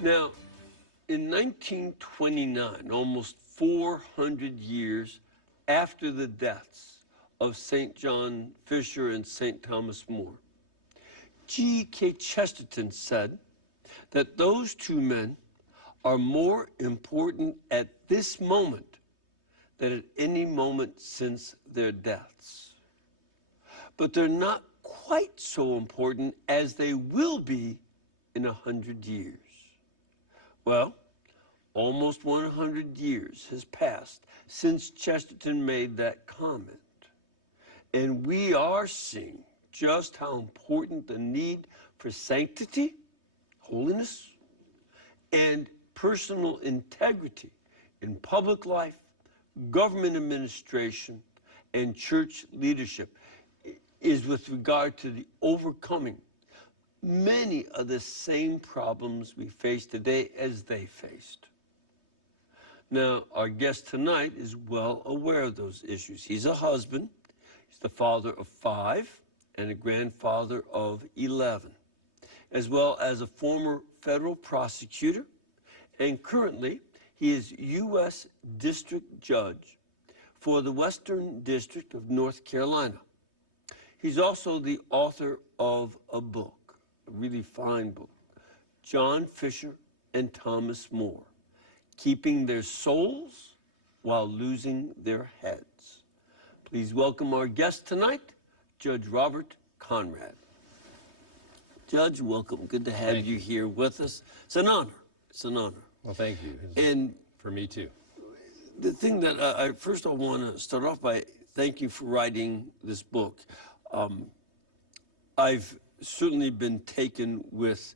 Now, in 1929, almost 400 years after the deaths of St. John Fisher and St. Thomas More, G.K. Chesterton said that those two men are more important at this moment than at any moment since their deaths. But they're not quite so important as they will be in 100 years. Well, almost 100 years has passed since Chesterton made that comment. And we are seeing just how important the need for sanctity, holiness, and personal integrity in public life, government administration, and church leadership is with regard to the overcoming many of the same problems we face today as they faced. Now, our guest tonight is well aware of those issues. He's a husband, he's the father of 5, and a grandfather of 11, as well as a former federal prosecutor, and currently he is U.S. District Judge for the Western District of North Carolina. He's also the author of a book, a really fine book, John Fisher and Thomas More, Keeping Their Souls While Losing Their Heads. Please welcome our guest tonight, Judge Robert Conrad. Judge, welcome. Good to have you here with us. It's an honor. It's an honor. Well, thank you. And for me, too. The thing that I first I want to start off by thank you for writing this book. I've certainly been taken with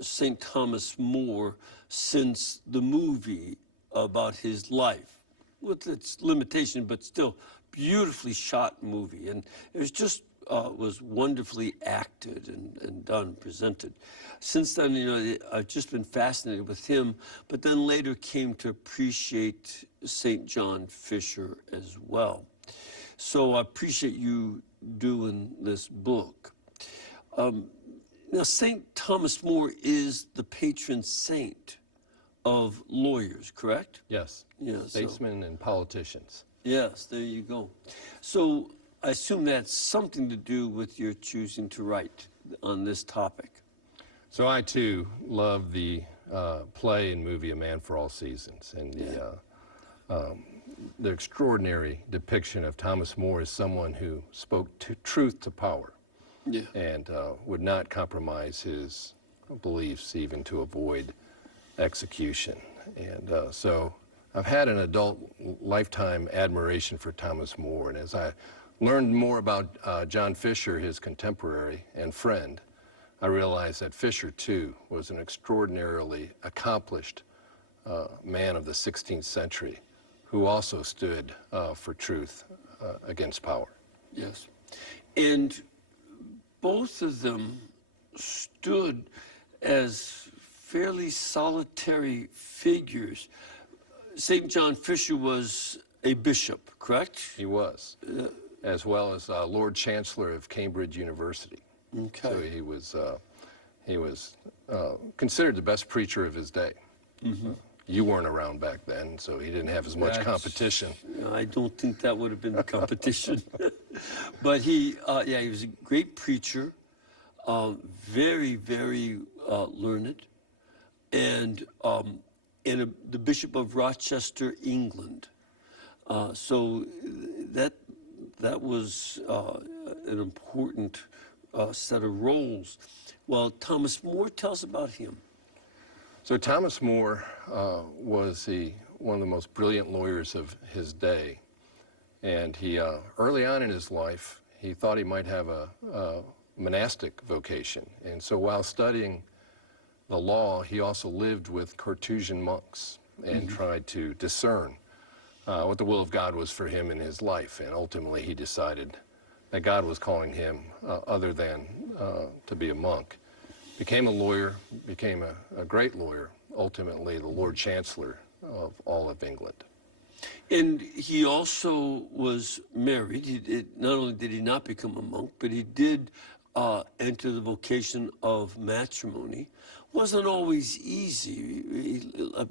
St. Thomas More since the movie about his life, with its limitation, but still beautifully shot movie. And it was just was wonderfully acted and done, presented. Since then, you know, I've just been fascinated with him, but then later came to appreciate St. John Fisher as well. So I appreciate you doing this book. Now, St. Thomas More is the patron saint of lawyers, correct? Yes. Yeah, statesmen and politicians. Yes, there you go. So I assume that's something to do with your choosing to write on this topic. So I, too, love the play and movie A Man for All Seasons, and the extraordinary depiction of Thomas More as someone who spoke truth to power, and would not compromise his beliefs even to avoid execution. And so I've had an adult lifetime admiration for Thomas More, and as I learned more about John Fisher, his contemporary and friend, I realized that Fisher, too, was an extraordinarily accomplished man of the 16th century who also stood for truth against power. Yes. And both of them stood as fairly solitary figures. St. John Fisher was a bishop, correct? He was, as well as Lord Chancellor of Cambridge University. Okay. So he was considered the best preacher of his day. Mm-hmm. You weren't around back then, so he didn't have as much competition. I don't think that would have been the competition. But he was a great preacher, very, very learned, and the Bishop of Rochester, England. So that was an important set of roles. Well, Thomas More, tell us about him. So Thomas More was one of the most brilliant lawyers of his day. And he, early on in his life, he thought he might have a monastic vocation. And so while studying the law, he also lived with Carthusian monks and tried to discern what the will of God was for him in his life. And ultimately, he decided that God was calling him other than to be a monk. Became a lawyer, became a great lawyer, ultimately the Lord Chancellor of all of England. And he also was married. Not only did he not become a monk, but he did enter the vocation of matrimony wasn't always easy.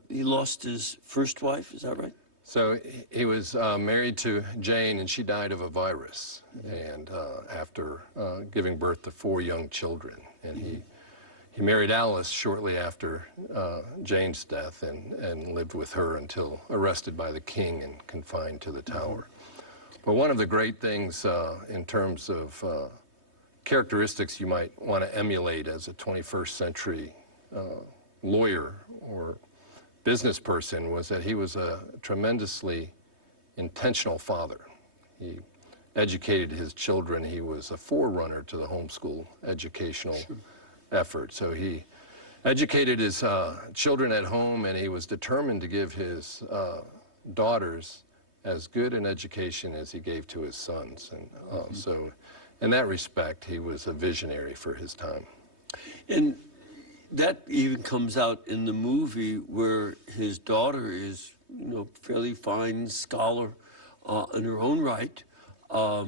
He lost his first wife, is that right? So he was married to Jane, and she died of a virus, and after giving birth to 4 young children. And he married Alice shortly after Jane's death and lived with her until arrested by the king and confined to the Tower. But one of the great things in terms of characteristics you might want to emulate as a 21st century lawyer or business person was that he was a tremendously intentional father. He educated his children. He was a forerunner to the homeschool educational effort. So he educated his children at home, and he was determined to give his daughters as good an education as he gave to his sons. And so in that respect, he was a visionary for his time. And that even comes out in the movie where his daughter is, fairly fine scholar in her own right. A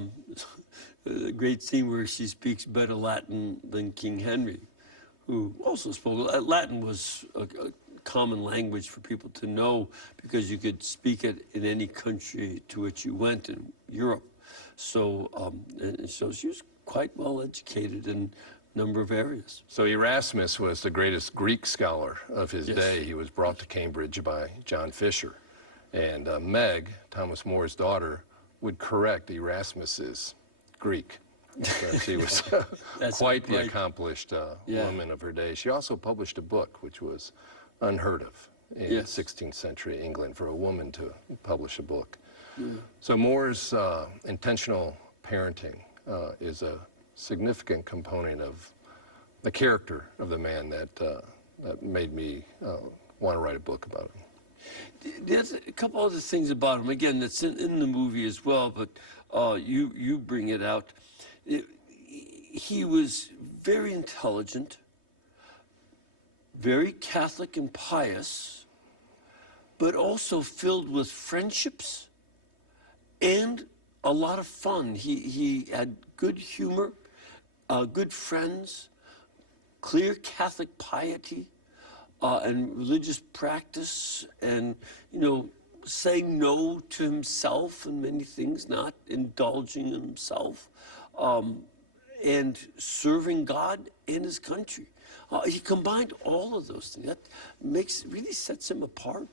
great scene where she speaks better Latin than King Henry, who also spoke. Latin was a common language for people to know because you could speak it in any country to which you went in Europe. So, and so she was quite well educated in number of areas. So Erasmus was the greatest Greek scholar of his day. He was brought to Cambridge by John Fisher. And Meg, Thomas More's daughter, would correct Erasmus's Greek. So she was quite the accomplished woman of her day. She also published a book, which was unheard of in 16th century England for a woman to publish a book. So More's intentional parenting is a significant component of the character of the man that made me want to write a book about him. There's a couple other things about him, again, that's in the movie as well, but you bring it out. He was very intelligent, very Catholic and pious, but also filled with friendships and a lot of fun. He had good humor, good friends, clear Catholic piety, and religious practice, and, saying no to himself and many things, not indulging in himself, and serving God and his country. He combined all of those things. That really sets him apart.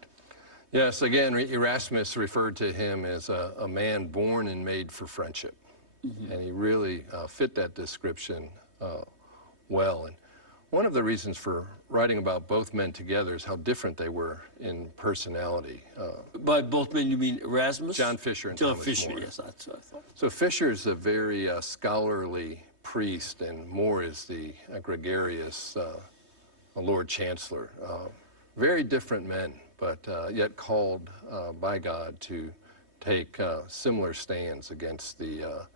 Yes, again, Erasmus referred to him as a man born and made for friendship. And he really fit that description well. And one of the reasons for writing about both men together is how different they were in personality. By both men, you mean Erasmus? John Fisher and Thomas More. Yes, that's what I thought. So Fisher's a very scholarly priest, and More is the gregarious Lord Chancellor. Very different men, but yet called by God to take similar stands against the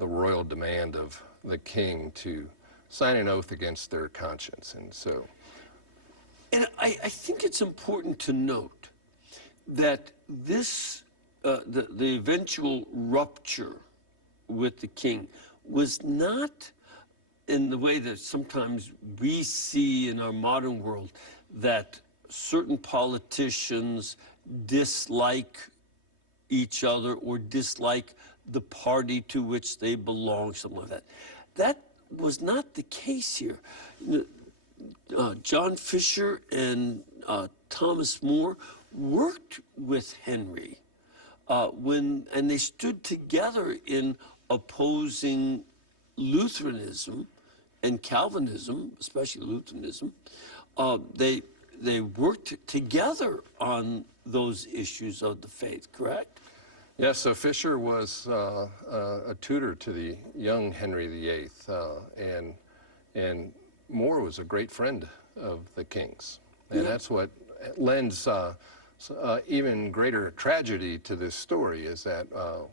royal demand of the king to sign an oath against their conscience. And so, and I think it's important to note that this, the eventual rupture with the king was not in the way that sometimes we see in our modern world, that certain politicians dislike each other or dislike the party to which they belong, something like that. That was not the case here. John Fisher and Thomas More worked with Henry and they stood together in opposing Lutheranism and Calvinism, especially Lutheranism. They worked together on those issues of the faith, correct? yes, so Fisher was a tutor to the young Henry VIII, and More was a great friend of the king's. And that's what lends even greater tragedy to this story, is that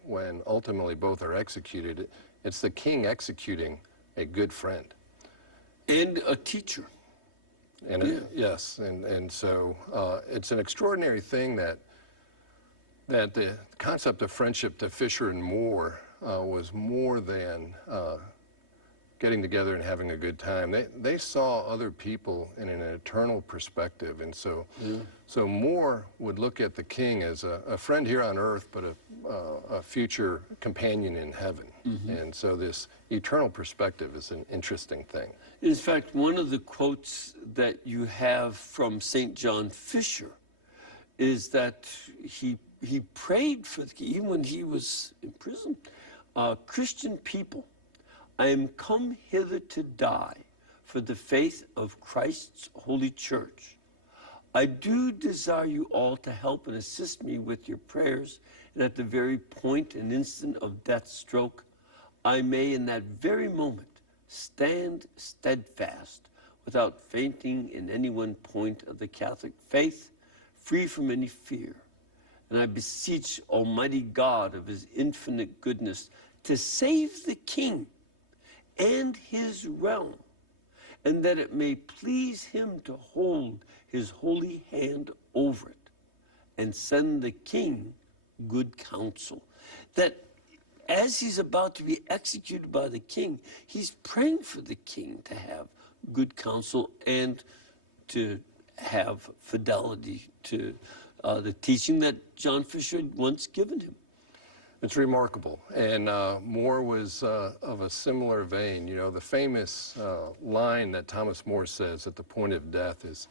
when ultimately both are executed, it's the king executing a good friend. And a teacher. And yes, and so it's an extraordinary thing that the concept of friendship to Fisher and More was more than getting together and having a good time. They saw other people in an eternal perspective, and so so More would look at the king as a friend here on earth, but a future companion in heaven. And so this eternal perspective is an interesting thing. In fact, one of the quotes that you have from St. John Fisher is that he prayed for, even when he was in prison, Christian people, I am come hither to die for the faith of Christ's holy church. I do desire you all to help and assist me with your prayers, and at the very point and instant of death's stroke, I may in that very moment stand steadfast without fainting in any one point of the Catholic faith, free from any fear. And I beseech Almighty God of his infinite goodness to save the king and his realm, and that it may please him to hold his holy hand over it and send the king good counsel. That as he's about to be executed by the king, he's praying for the king to have good counsel and to have fidelity to the teaching that John Fisher had once given him. It's remarkable. And More was of a similar vein. You know, the famous line that Thomas More says at the point of death is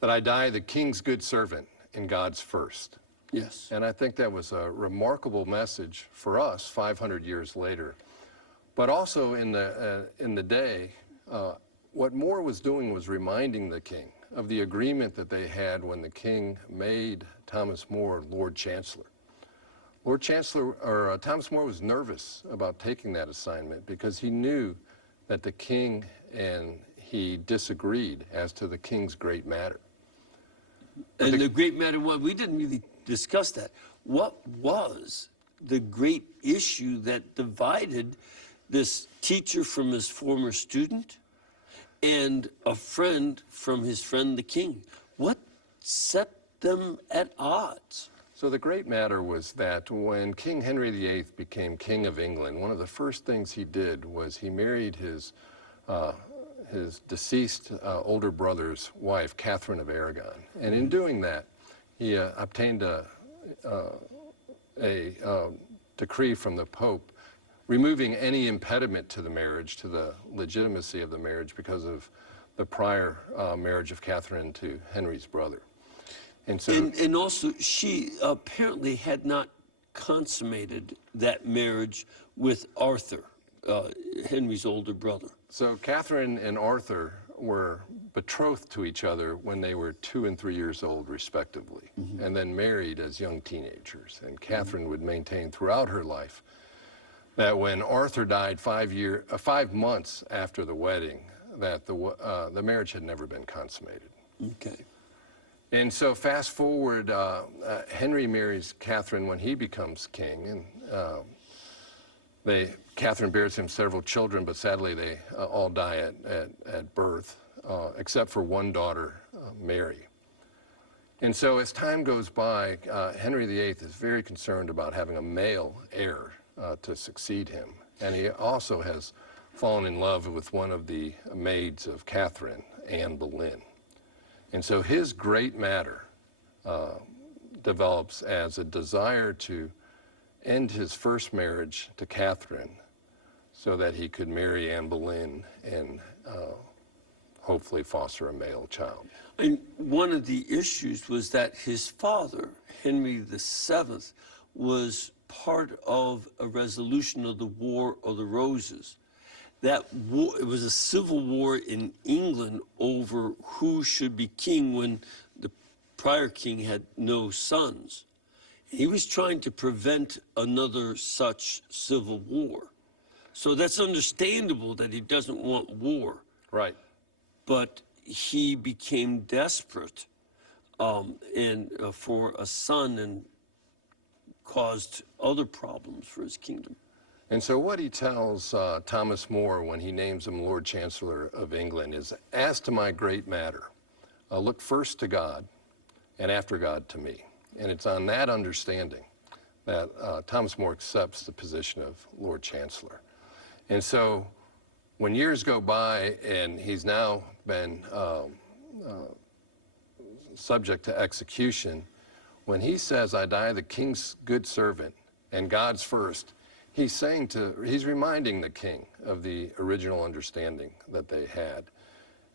that I die the king's good servant and God's first. Yes. And I think that was a remarkable message for us 500 years later. But also in the day, what More was doing was reminding the king of the agreement that they had when the king made Thomas More Lord Chancellor. Lord Chancellor, or Thomas More was nervous about taking that assignment because he knew that the king and he disagreed as to the king's great matter. And the great matter, what we didn't really discuss that. What was the great issue that divided this teacher from his former student and a friend from his friend the king? What set them at odds? So the great matter was that when King Henry VIII became King of England, one of the first things he did was he married his deceased older brother's wife, Catherine of Aragon. And in doing that, he obtained a decree from the Pope removing any impediment to the marriage, to the legitimacy of the marriage, because of the prior marriage of Catherine to Henry's brother. And so, and also, she apparently had not consummated that marriage with Arthur, Henry's older brother. So Catherine and Arthur were betrothed to each other when they were 2 and 3 years old, respectively, and then married as young teenagers. And Catherine would maintain throughout her life that when Arthur died 5 months after the wedding, that the marriage had never been consummated. Okay. And so fast forward, Henry marries Catherine when he becomes king, and Catherine bears him several children, but sadly they all die at birth, except for one daughter, Mary. And so as time goes by, Henry VIII is very concerned about having a male heir to succeed him. And he also has fallen in love with one of the maids of Catherine, Anne Boleyn. And so his great matter develops as a desire to end his first marriage to Catherine so that he could marry Anne Boleyn and hopefully foster a male child. And one of the issues was that his father, Henry VII, was part of a resolution of the War of the Roses. That war, it was a civil war in England over who should be king when the prior king had no sons. He was trying to prevent another such civil war. So that's understandable that he doesn't want war. Right. But he became desperate for a son and caused other problems for his kingdom. And so what he tells Thomas More when he names him Lord Chancellor of England is, as to my great matter, look first to God and after God to me. And it's on that understanding that Thomas More accepts the position of Lord Chancellor. And so when years go by and he's now been subject to execution, when he says, "I die the king's good servant and God's first," he's reminding the king of the original understanding that they had.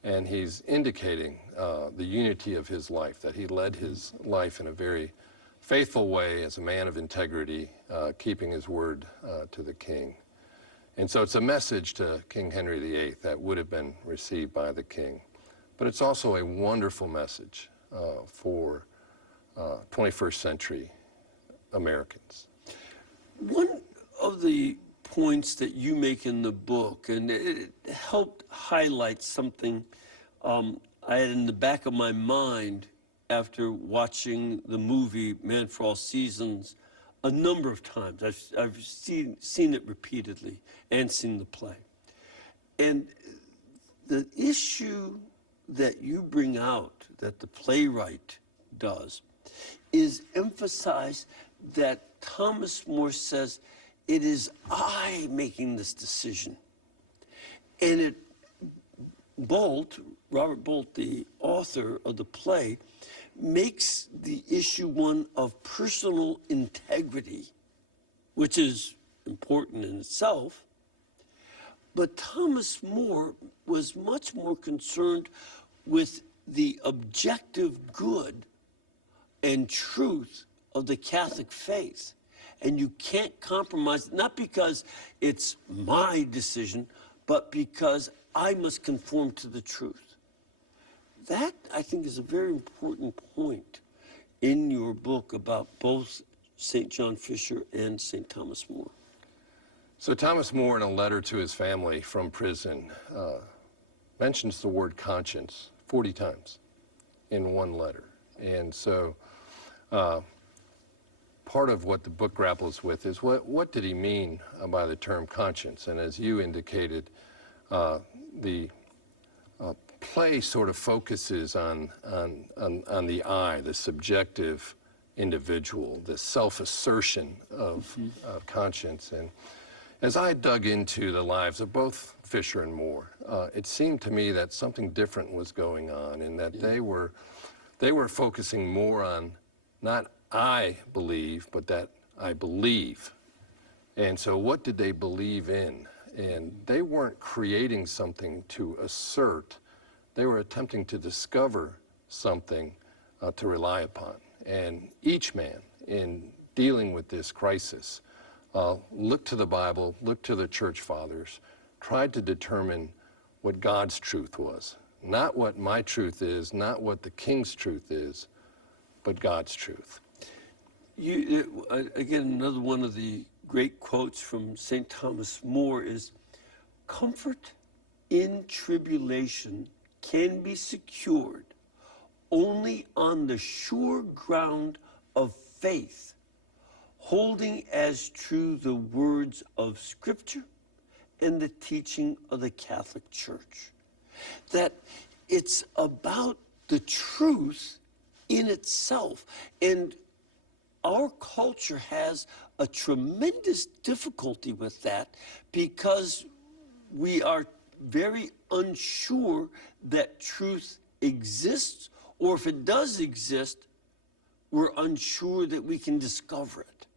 And he's indicating the unity of his life, that he led his life in a very faithful way as a man of integrity, keeping his word to the king. And so it's a message to King Henry VIII that would have been received by the king. But it's also a wonderful message for 21st century Americans. One of the points that you make in the book, and it helped highlight something I had in the back of my mind after watching the movie Man for All Seasons a number of times. I've seen it repeatedly and seen the play. And the issue that you bring out, that the playwright does, is emphasize that Thomas More says, "It is I making this decision." And Robert Bolt, the author of the play, makes the issue one of personal integrity, which is important in itself. But Thomas More was much more concerned with the objective good and truth of the Catholic faith. And you can't compromise, not because it's my decision, but because I must conform to the truth. That, I think, is a very important point in your book about both St. John Fisher and St. Thomas More. So Thomas More, in a letter to his family from prison, mentions the word conscience 40 times in one letter. And so part of what the book grapples with is what did he mean by the term conscience? And as you indicated, the play sort of focuses on the I, the subjective individual, the self-assertion of conscience. And as I dug into the lives of both Fisher and More, it seemed to me that something different was going on, and that they were focusing more on not I believe, but that I believe. And so what did they believe in? And they weren't creating something to assert. They were attempting to discover something to rely upon. And each man, in dealing with this crisis, looked to the Bible, looked to the church fathers, tried to determine what God's truth was. Not what my truth is, not what the king's truth is, but God's truth. Again, another one of the great quotes from St. Thomas More is, "Comfort in tribulation can be secured only on the sure ground of faith, holding as true the words of Scripture and the teaching of the Catholic Church." That it's about the truth in itself. And our culture has a tremendous difficulty with that because we are very unsure that truth exists, or if it does exist, we're unsure that we can discover it.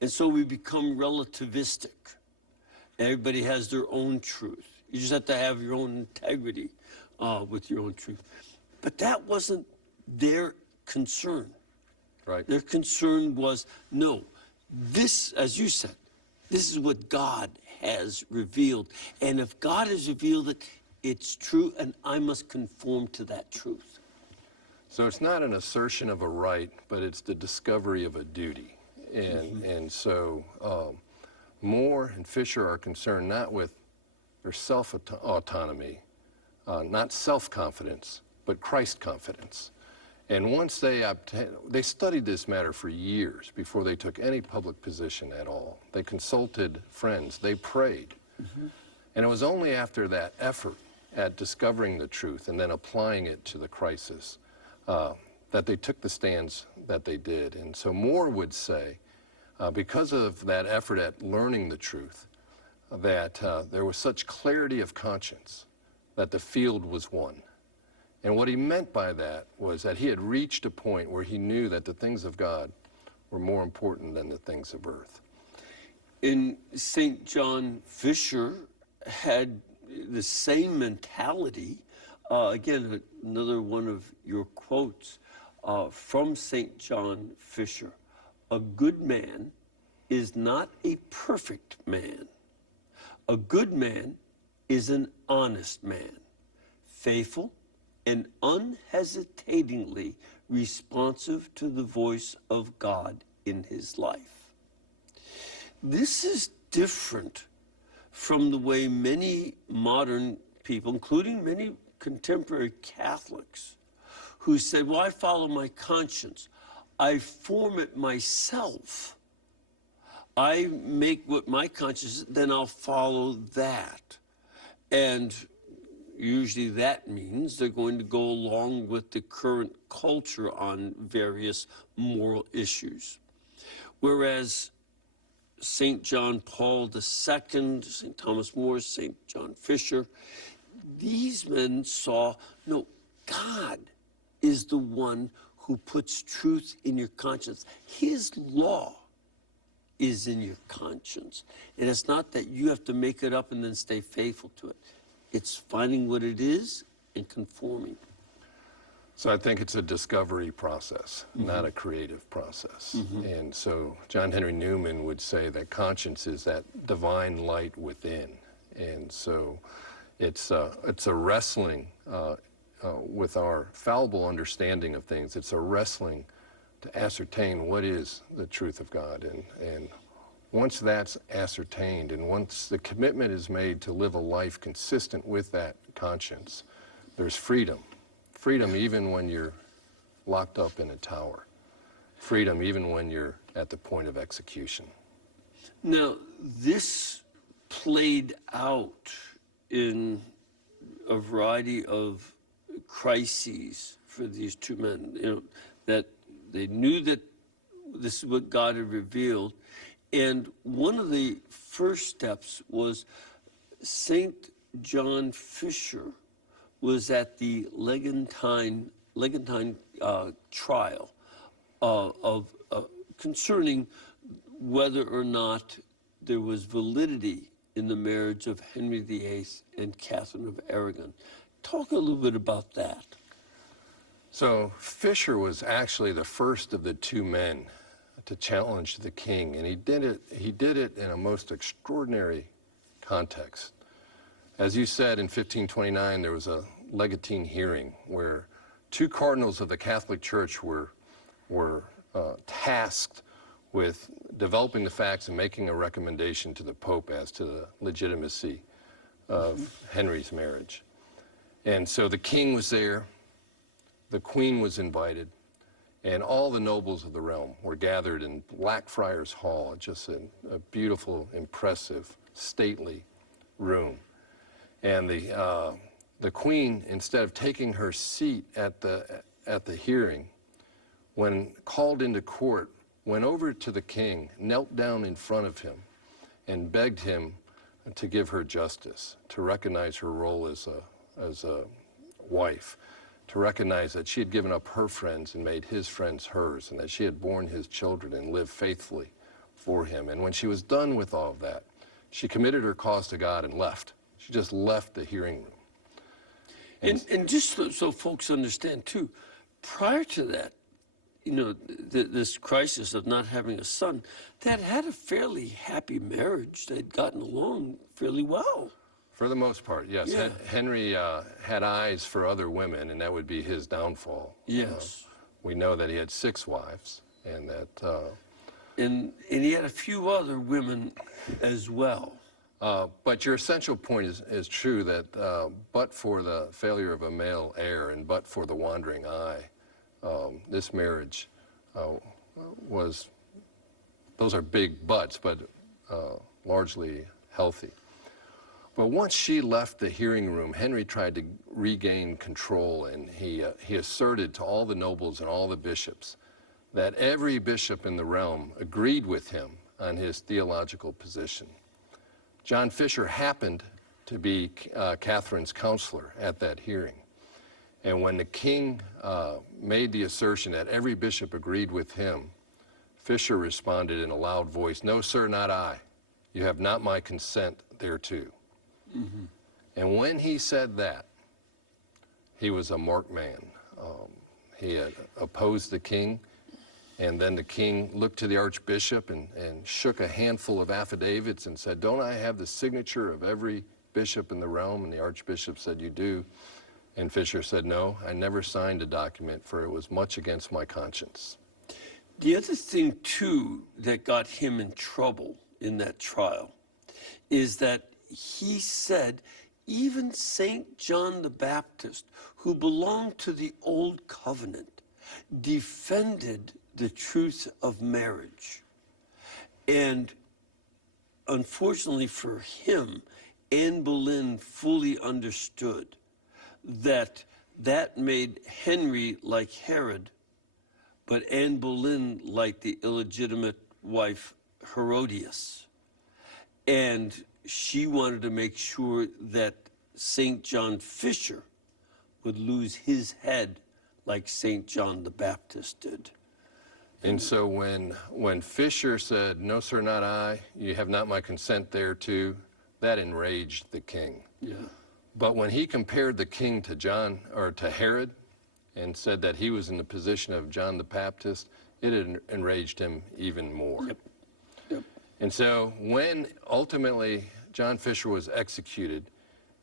And so we become relativistic. Everybody has their own truth. You just have to have your own integrity with your own truth. But that wasn't their concern. Right. Their concern was, no, this, as you said, this is what God has revealed. And if God has revealed it, it's true, and I must conform to that truth. So it's not an assertion of a right, but it's the discovery of a duty. And so More and Fisher are concerned not with their self-autonomy, not self-confidence, but Christ-confidence. And once they studied this matter for years before they took any public position at all. They consulted friends, they prayed. And it was only after that effort at discovering the truth and then applying it to the crisis that they took the stands that they did. And so More would say, because of that effort at learning the truth, that there was such clarity of conscience that the field was won. And what he meant by that was that he had reached a point where he knew that the things of God were more important than the things of earth. And St. John Fisher had the same mentality. Again, another one of your quotes from St. John Fisher. A good man is not a perfect man. A good man is an honest man, faithful and unhesitatingly responsive to the voice of God in his life. This is different from the way many modern people, including many contemporary Catholics, who said, well, I follow my conscience. I form it myself. I make what my conscience is, then I'll follow that. And usually that means they're going to go along with the current culture on various moral issues. Whereas St. John Paul II, St. Thomas More, St. John Fisher, these men saw, no, God is the one who puts truth in your conscience. His law is in your conscience. And it's not that you have to make it up and then stay faithful to it. It's finding what it is and conforming. So I think it's a discovery process, not a creative process. And so John Henry Newman would say that conscience is that divine light within. And so it's a wrestling with our fallible understanding of things. It's a wrestling to ascertain what is the truth of God. And once that's ascertained, and once the commitment is made to live a life consistent with that conscience, there's freedom. Freedom even when you're locked up in a tower. Freedom even when you're at the point of execution. Now, this played out in a variety of crises for these two men, you know, that they knew that this is what God had revealed. And one of the first steps was St. John Fisher was at the Legatine trial concerning whether or not there was validity in the marriage of Henry VIII and Catherine of Aragon. Talk a little bit about that. So Fisher was actually the first of the two men to challenge the king, and he did it in a most extraordinary context. As you said, in 1529, there was a legatine hearing where two cardinals of the Catholic Church were tasked with developing the facts and making a recommendation to the Pope as to the legitimacy of Henry's marriage. And so the king was there, the queen was invited, and all the nobles of the realm were gathered in Blackfriars Hall, just a beautiful, impressive, stately room. And the queen, instead of taking her seat at the hearing, when called into court, went over to the king, knelt down in front of him, and begged him to give her justice, to recognize her role as a wife, to recognize that she had given up her friends and made his friends hers, and that she had borne his children and lived faithfully for him. And when she was done with all of that, she committed her cause to God and left. She just left the hearing room. And just so folks understand, too, prior to that, you know, this crisis of not having a son, that had a fairly happy marriage. They'd gotten along fairly well. For the most part, yes. Yeah. Henry had eyes for other women, and that would be his downfall. Yes. We know that he had 6 wives, and that... And he had a few other women as well. But your essential point is true, that but for the failure of a male heir and but for the wandering eye, this marriage was, those are big buts, but largely healthy. But once she left the hearing room, Henry tried to regain control, and he asserted to all the nobles and all the bishops that every bishop in the realm agreed with him on his theological position. John Fisher happened to be Catherine's counselor at that hearing. And when the king made the assertion that every bishop agreed with him, Fisher responded in a loud voice, "No, sir, not I. You have not my consent thereto." Mm-hmm. And when he said that, he was a marked man. He had opposed the king, and then the king looked to the archbishop and shook a handful of affidavits and said, "Don't I have the signature of every bishop in the realm?" And the archbishop said, "You do." And Fisher said, "No, I never signed a document, for it was much against my conscience." The other thing, too, that got him in trouble in that trial is that he said even St. John the Baptist, who belonged to the Old Covenant, defended the truth of marriage. And unfortunately for him, Anne Boleyn fully understood that that made Henry like Herod, but Anne Boleyn like the illegitimate wife Herodias. And she wanted to make sure that St. John Fisher would lose his head like St. John the Baptist did. And so when Fisher said, "No, sir, not I, you have not my consent thereto," that enraged the king. Yeah. But when he compared the king to Herod and said that he was in the position of John the Baptist, it enraged him even more. Yep. Yep. And so when ultimately John Fisher was executed,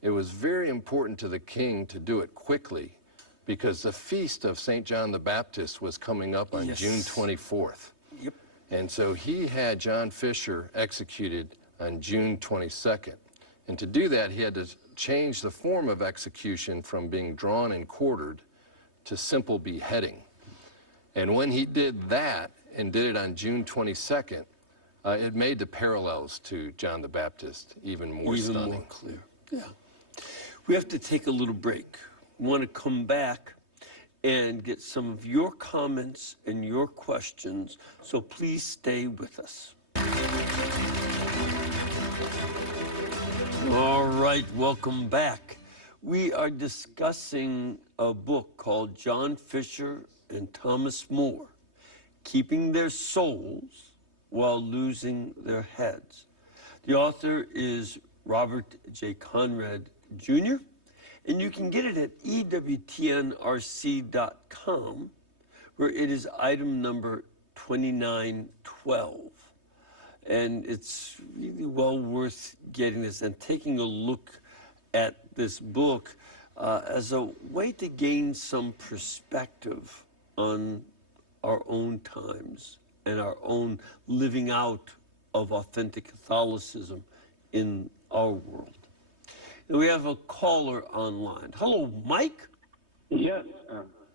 it was very important to the king to do it quickly, because the feast of St. John the Baptist was coming up on Yes. June 24th. Yep. And so he had John Fisher executed on June 22nd. And to do that, he had to change the form of execution from being drawn and quartered to simple beheading. And when he did that, and did it on June 22nd, it made the parallels to John the Baptist even more stunning. More clear. Yeah. We have to take a little break. We want to come back and get some of your comments and your questions, so please stay with us. All right, welcome back. We are discussing a book called John Fisher and Thomas More, Keeping Their Souls While Losing Their Heads. The author is Robert J. Conrad, Jr., and you can get it at EWTNRC.com, where it is item number 2912. And it's really well worth getting this and taking a look at this book as a way to gain some perspective on our own times and our own living out of authentic Catholicism in our world. And we have a caller online. Hello, Mike? Yes,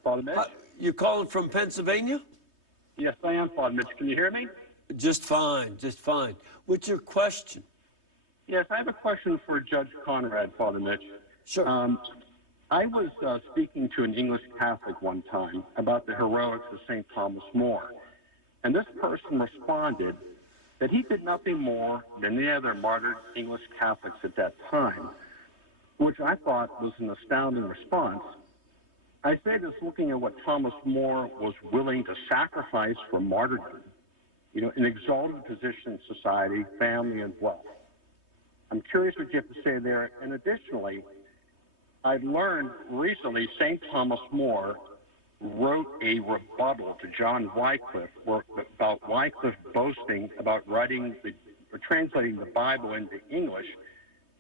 Father Mitch. You're calling from Pennsylvania? Yes, I am, Father Mitch. Can you hear me? Just fine, just fine. What's your question? Yes, I have a question for Judge Conrad, Father Mitch. Sure. I was speaking to an English Catholic one time about the heroics of St. Thomas More, and this person responded that he did nothing more than the other martyred English Catholics at that time, which I thought was an astounding response. I say this looking at what Thomas More was willing to sacrifice for martyrdom, an exalted position in society, family, and wealth. I'm curious what you have to say there. And additionally, I've learned recently St. Thomas More wrote a rebuttal to John Wycliffe about Wycliffe boasting about translating the Bible into English.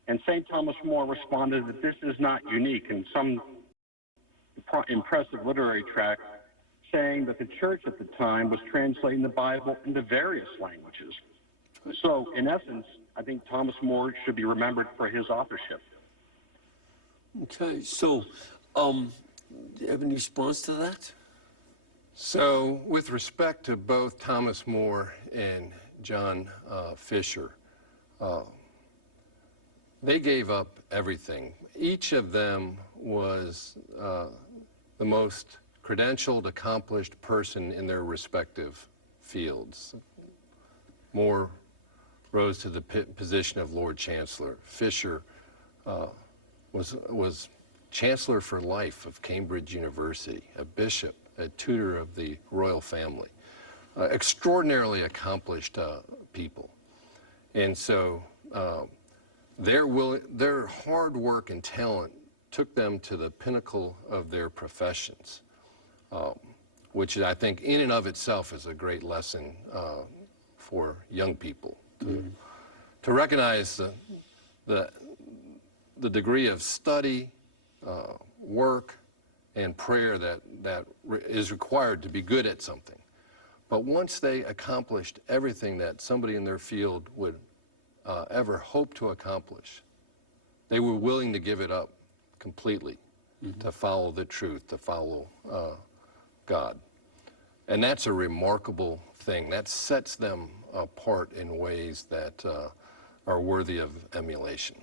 And St. Thomas More responded that this is not unique, in some impressive literary tract saying that the church at the time was translating the Bible into various languages. So, in essence, I think Thomas More should be remembered for his authorship. Okay, so do you have any response to that? So with respect to both Thomas More and John Fisher, they gave up everything. Each of them was the most credentialed, accomplished person in their respective fields. More rose to the position of Lord Chancellor. Fisher was Chancellor for life of Cambridge University, a bishop, a tutor of the royal family. Extraordinarily accomplished people. And so their hard work and talent took them to the pinnacle of their professions, which I think in and of itself is a great lesson for young people to recognize the degree of study, work, and prayer that is required to be good at something. But once they accomplished everything that somebody in their field would ever hope to accomplish, they were willing to give it up completely to follow the truth, to follow God. And that's a remarkable thing. That sets them apart in ways that are worthy of emulation.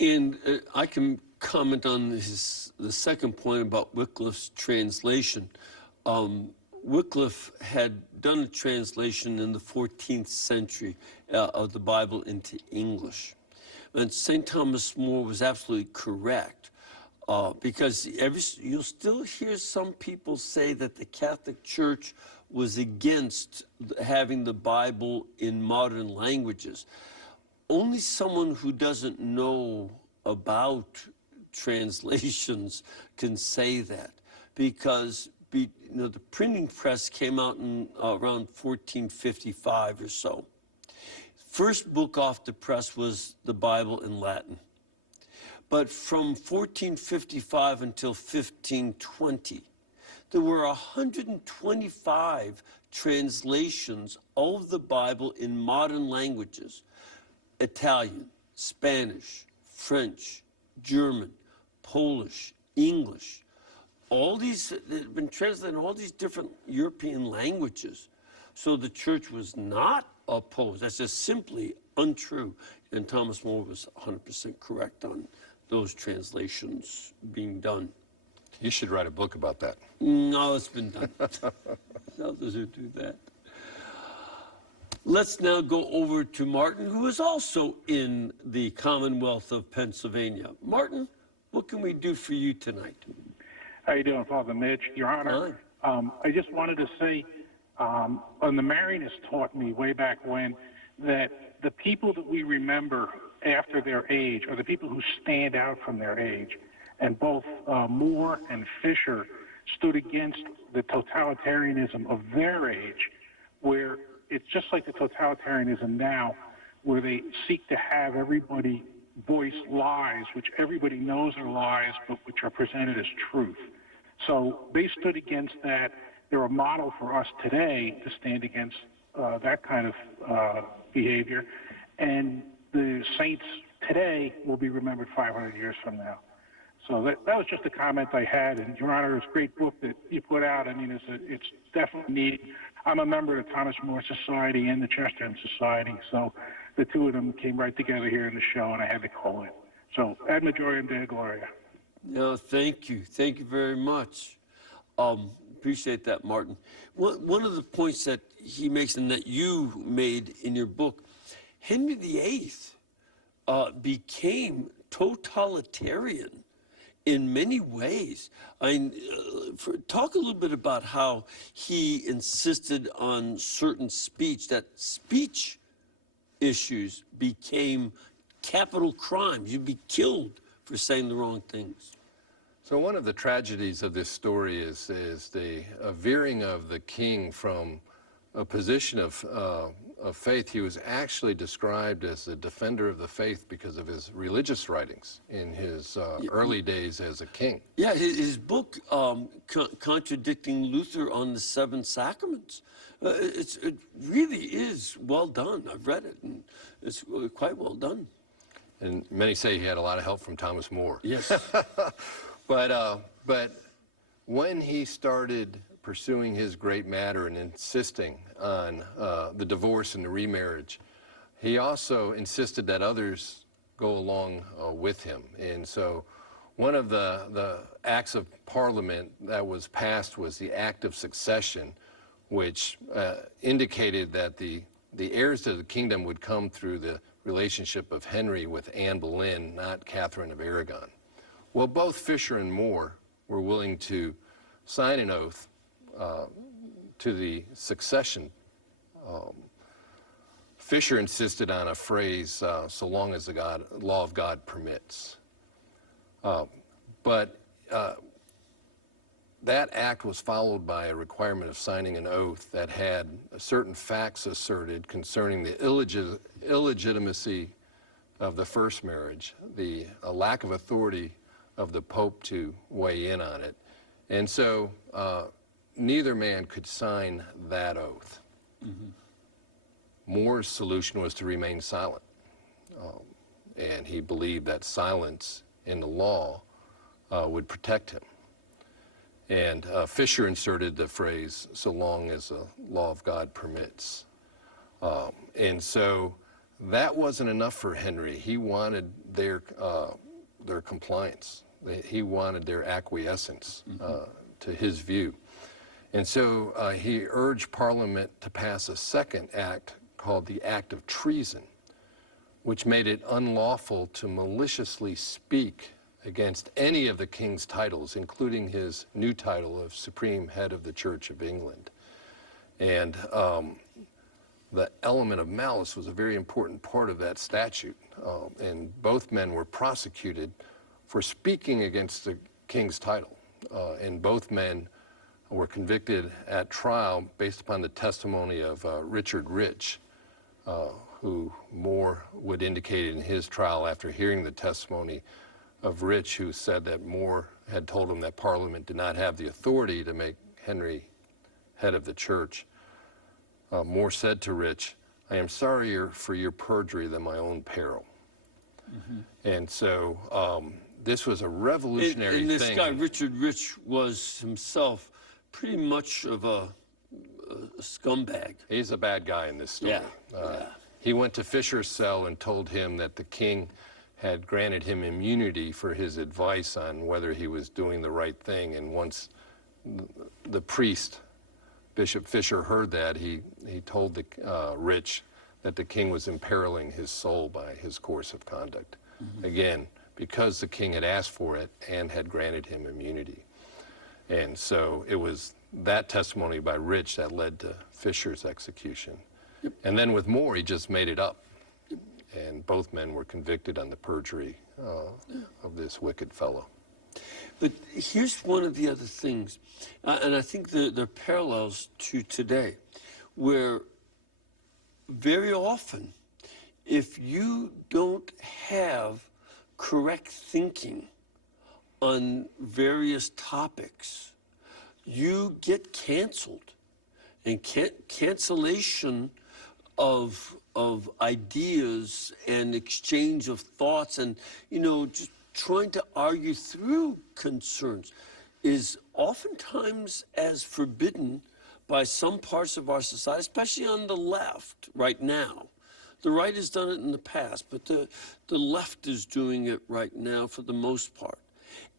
And I can comment on the second point about Wycliffe's translation. Wycliffe had done a translation in the 14th century of the Bible into English. And St. Thomas More was absolutely correct because you'll still hear some people say that the Catholic Church was against having the Bible in modern languages. Only someone who doesn't know about translations can say that, because the printing press came out in around 1455 or so. First book off the press was the Bible in Latin. But from 1455 until 1520, there were 125 translations of the Bible in modern languages: Italian, Spanish, French, German, Polish, English. All these have been translated in all these different European languages. So the church was not opposed. That's just simply untrue. And Thomas More was 100% correct on those translations being done. You should write a book about that. No, it's been done. Others who do that. Let's now go over to Martin, who is also in the Commonwealth of Pennsylvania. Martin, what can we do for you tonight? How you doing, Father Mitch? Your Honor, I just wanted to say, on the Marianists taught me way back when that the people that we remember after their age are the people who stand out from their age. And both Moore and Fisher stood against the totalitarianism of their age, where it's just like the totalitarianism now, where they seek to have everybody voice lies, which everybody knows are lies, but which are presented as truth. So they stood against that. They're a model for us today to stand against that kind of behavior. And the saints today will be remembered 500 years from now. So that was just a comment I had. And Your Honor, it's a great book that you put out. I mean, it's definitely neat. I'm a member of the Thomas More Society and the Chesterton Society, so the two of them came right together here in the show, and I had to call it. So, ad majorem Dei Gloria. No, thank you. Thank you very much. Appreciate that, Martin. One of the points that he makes and that you made in your book, Henry VIII became totalitarian in many ways. Talk a little bit about how he insisted on certain speech, that speech issues became capital crimes. You'd be killed for saying the wrong things. So one of the tragedies of this story is the veering of the king from a position of faith. He was actually described as a defender of the faith because of his religious writings in his early days as a king. Yeah, his book, Contradicting Luther on the Seven Sacraments, it really is well done. I've read it, and it's quite well done. And many say he had a lot of help from Thomas More. Yes. But when he started pursuing his great matter and insisting on the divorce and the remarriage, he also insisted that others go along with him. And so one of the acts of Parliament that was passed was the Act of Succession, which indicated that the the heirs to the kingdom would come through the relationship of Henry with Anne Boleyn, not Catherine of Aragon. Well, both Fisher and More were willing to sign an oath to the succession. Fisher insisted on a phrase, so long as the law of God permits. But that act was followed by a requirement of signing an oath that had certain facts asserted concerning the illegitimacy of the first marriage, the lack of authority of the Pope to weigh in on it. And so neither man could sign that oath. Mm-hmm. More's solution was to remain silent. And he believed that silence in the law would protect him. And Fisher inserted the phrase, so long as the law of God permits. And so that wasn't enough for Henry. He wanted their compliance. He wanted their acquiescence to his view. And so he urged Parliament to pass a second act called the Act of Treason, which made it unlawful to maliciously speak against any of the king's titles, including his new title of Supreme Head of the Church of England. And the element of malice was a very important part of that statute. And both men were prosecuted for speaking against the king's title. And both men were convicted at trial based upon the testimony of Richard Rich, who More would indicate in his trial after hearing the testimony of Rich, who said that More had told him that Parliament did not have the authority to make Henry head of the church. More said to Rich, "I am sorrier for your perjury than my own peril." Mm-hmm. And so this was a revolutionary and this thing. guy, Richard Rich, was himself pretty much of a scumbag. He's a bad guy in this story. Yeah. He went to Fisher's cell and told him that the king had granted him immunity for his advice on whether he was doing the right thing. And once the priest, Bishop Fisher, heard that, he told Rich that the king was imperiling his soul by his course of conduct. Mm-hmm. Again, because the king had asked for it and had granted him immunity. And so it was that testimony by Rich that led to Fisher's execution. Yep. And then with More, he just made it up. And both men were convicted on the perjury of this wicked fellow. But here's one of the other things, and I think there are parallels to today, where very often, if you don't have correct thinking on various topics, you get canceled. And cancellation of ideas and exchange of thoughts and, just trying to argue through concerns is oftentimes as forbidden by some parts of our society, especially on the left right now. The right has done it in the past, but the left is doing it right now for the most part.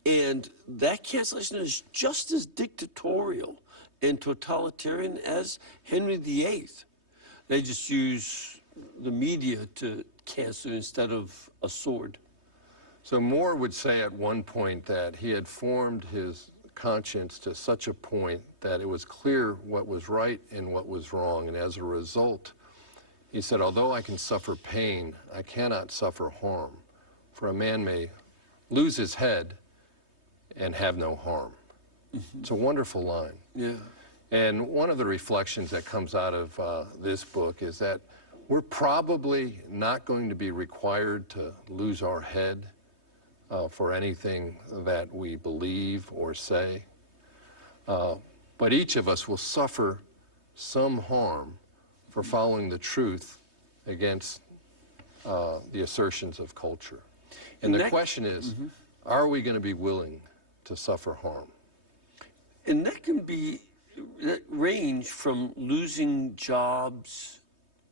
And that cancellation is just as dictatorial and totalitarian as Henry VIII. They just use the media to cancel instead of a sword. So More would say at one point that he had formed his conscience to such a point that it was clear what was right and what was wrong. And as a result, he said, although I can suffer pain, I cannot suffer harm. For a man may lose his head and have no harm. Mm-hmm. It's a wonderful line. Yeah. And one of the reflections that comes out of this book is that we're probably not going to be required to lose our head for anything that we believe or say. But each of us will suffer some harm for following the truth against the assertions of culture. And the question is, mm-hmm. Are we going to be willing to suffer harm? And that can range from losing jobs,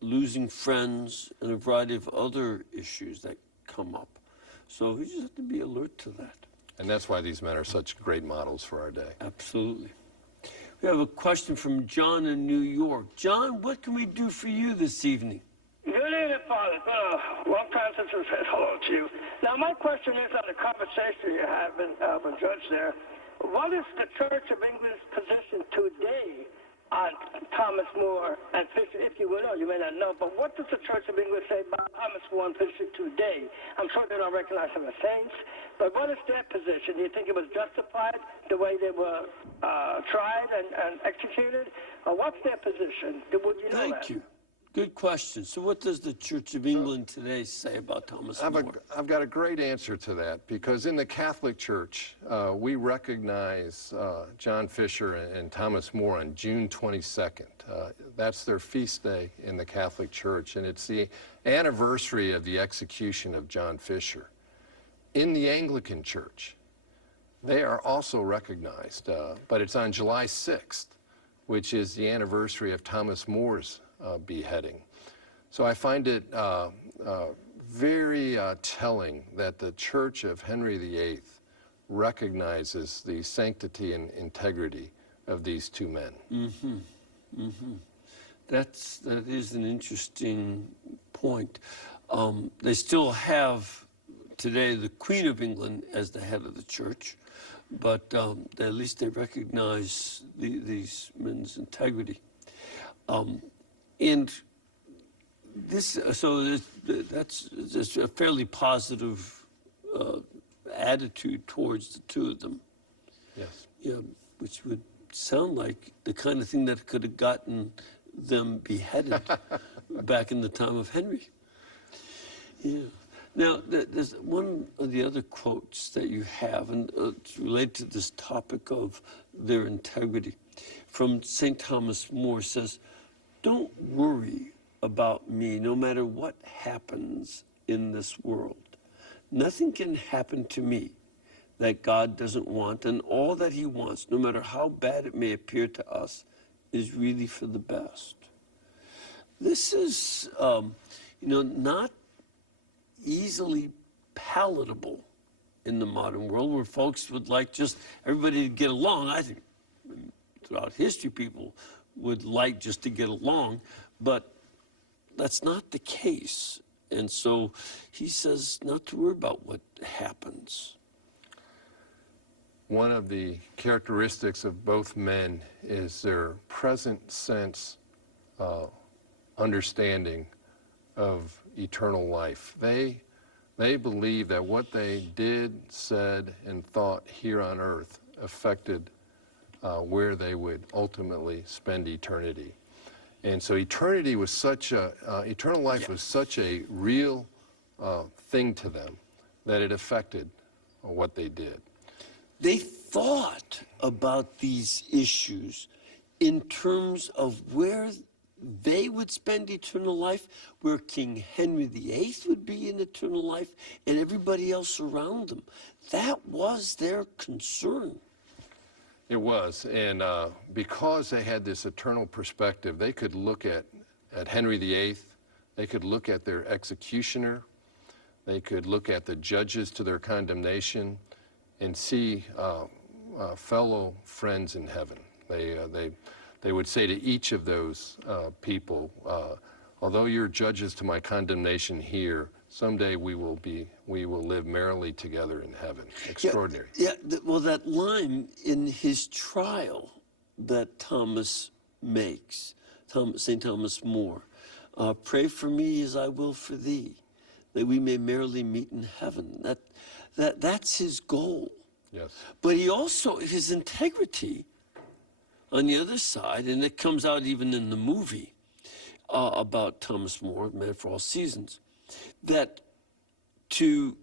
losing friends, and a variety of other issues that come up. So we just have to be alert to that. And that's why these men are such great models for our day. Absolutely. We have a question from John in New York. John, what can we do for you this evening? Good evening, Father. It's been a long time since I said hello to you. Now, my question is on the conversation you're having with Judge there. What is the Church of England's position today on Thomas More and Fisher? If you will know, you may not know, but what does the Church of England say about Thomas More and Fisher today? I'm sure they don't recognize them as saints, but what is their position? Do you think it was justified the way they were tried and executed? Or what's their position? Would you know that? Thank you. Good question. So what does the Church of England today say about Thomas More? I've got a great answer to that, because in the Catholic Church, we recognize John Fisher and Thomas More on June 22nd. That's their feast day in the Catholic Church, and it's the anniversary of the execution of John Fisher. In the Anglican Church, they are also recognized, but it's on July 6th, which is the anniversary of Thomas More's beheading. So I find it very telling that the Church of Henry VIII recognizes the sanctity and integrity of these two men. Mm-hmm. Mm-hmm. That is an interesting point. They still have today the Queen of England as the head of the church, but at least they recognize these men's integrity. And this, so that's just a fairly positive attitude towards the two of them. Yes. Yeah, which would sound like the kind of thing that could have gotten them beheaded back in the time of Henry. Yeah. Now, there's one of the other quotes that you have, and it's related to this topic of their integrity, from St. Thomas More, says, "Don't worry about me, no matter what happens in this world. Nothing can happen to me that God doesn't want, and all that he wants, no matter how bad it may appear to us, is really for the best." This is, not easily palatable in the modern world, where folks would like just everybody to get along. I think throughout history, people would like just to get along, but that's not the case. And so he says not to worry about what happens. One of the characteristics of both men is their present sense understanding of eternal life. They believe that what they did, said, and thought here on earth affected where they would ultimately spend eternity. And so eternity was eternal life was such a real thing to them that it affected what they did. They thought about these issues in terms of where they would spend eternal life, where King Henry VIII would be in eternal life, and everybody else around them. That was their concern. It was, and because they had this eternal perspective, they could look at Henry VIII, they could look at their executioner, they could look at the judges to their condemnation, and see fellow friends in heaven. They would say to each of those people, although you're judges to my condemnation here, someday we will live merrily together in heaven. Extraordinary. Well, that line in his trial that Thomas makes, St. Thomas More, pray for me as I will for thee, that we may merrily meet in heaven. That's his goal. Yes. But he also, his integrity on the other side, and it comes out even in the movie about Thomas More, Man for All Seasons, that to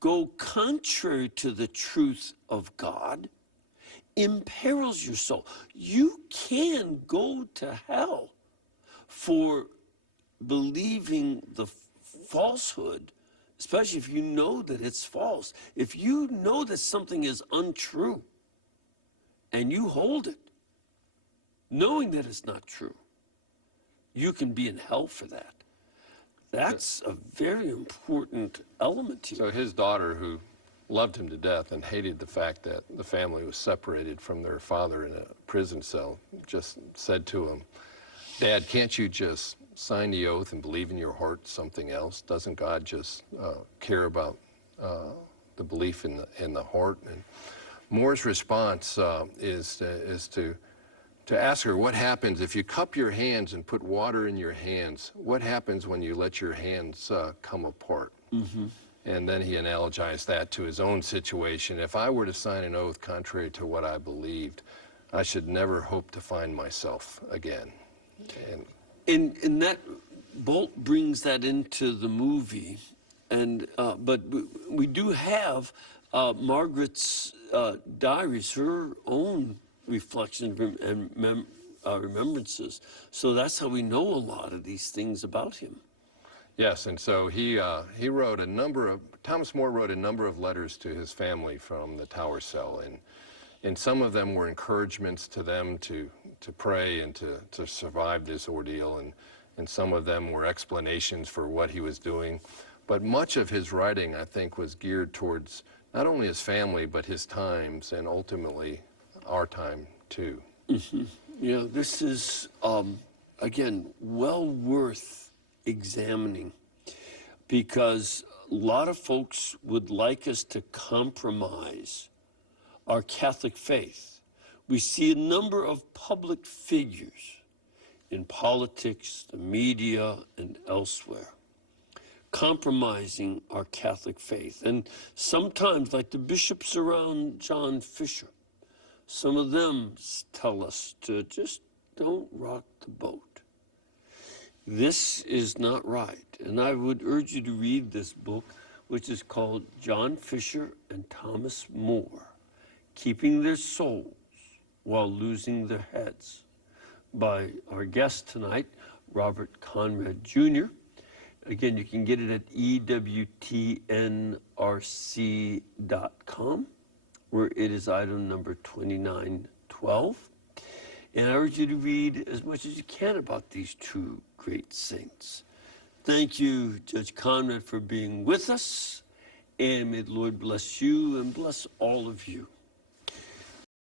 go contrary to the truth of God imperils your soul. You can go to hell for believing the falsehood, especially if you know that it's false. If you know that something is untrue and you hold it, knowing that it's not true, you can be in hell for that. That's a very important element here. So his daughter, who loved him to death and hated the fact that the family was separated from their father in a prison cell, just said to him, "Dad, can't you just sign the oath and believe in your heart something else? Doesn't God just care about the belief in the heart?" And Moore's response is to ask her, what happens if you cup your hands and put water in your hands? What happens when you let your hands come apart? And then he analogized that to his own situation. If I were to sign an oath contrary to what I believed, I should never hope to find myself again. And that Bolt brings that into the movie, and but we do have Margaret's diaries, her own reflections and remembrances. So that's how we know a lot of these things about him. Yes, and so he wrote Thomas More wrote a number of letters to his family from the Tower cell, and some of them were encouragements to them to pray and to survive this ordeal, and some of them were explanations for what he was doing. But much of his writing, I think, was geared towards not only his family, but his times, and ultimately our time too. Yeah, this is, again, well worth examining, because a lot of folks would like us to compromise our Catholic faith. We see a number of public figures in politics, the media, and elsewhere compromising our Catholic faith. And sometimes, like the bishops around John Fisher, some of them tell us to just don't rock the boat. This is not right. And I would urge you to read this book, which is called John Fisher and Thomas More, Keeping Their Souls While Losing Their Heads, by our guest tonight, Robert Conrad Jr. Again, you can get it at EWTNRC.com, where it is item number 2912. And I urge you to read as much as you can about these two great saints. Thank you, Judge Conrad, for being with us, and may the Lord bless you and bless all of you.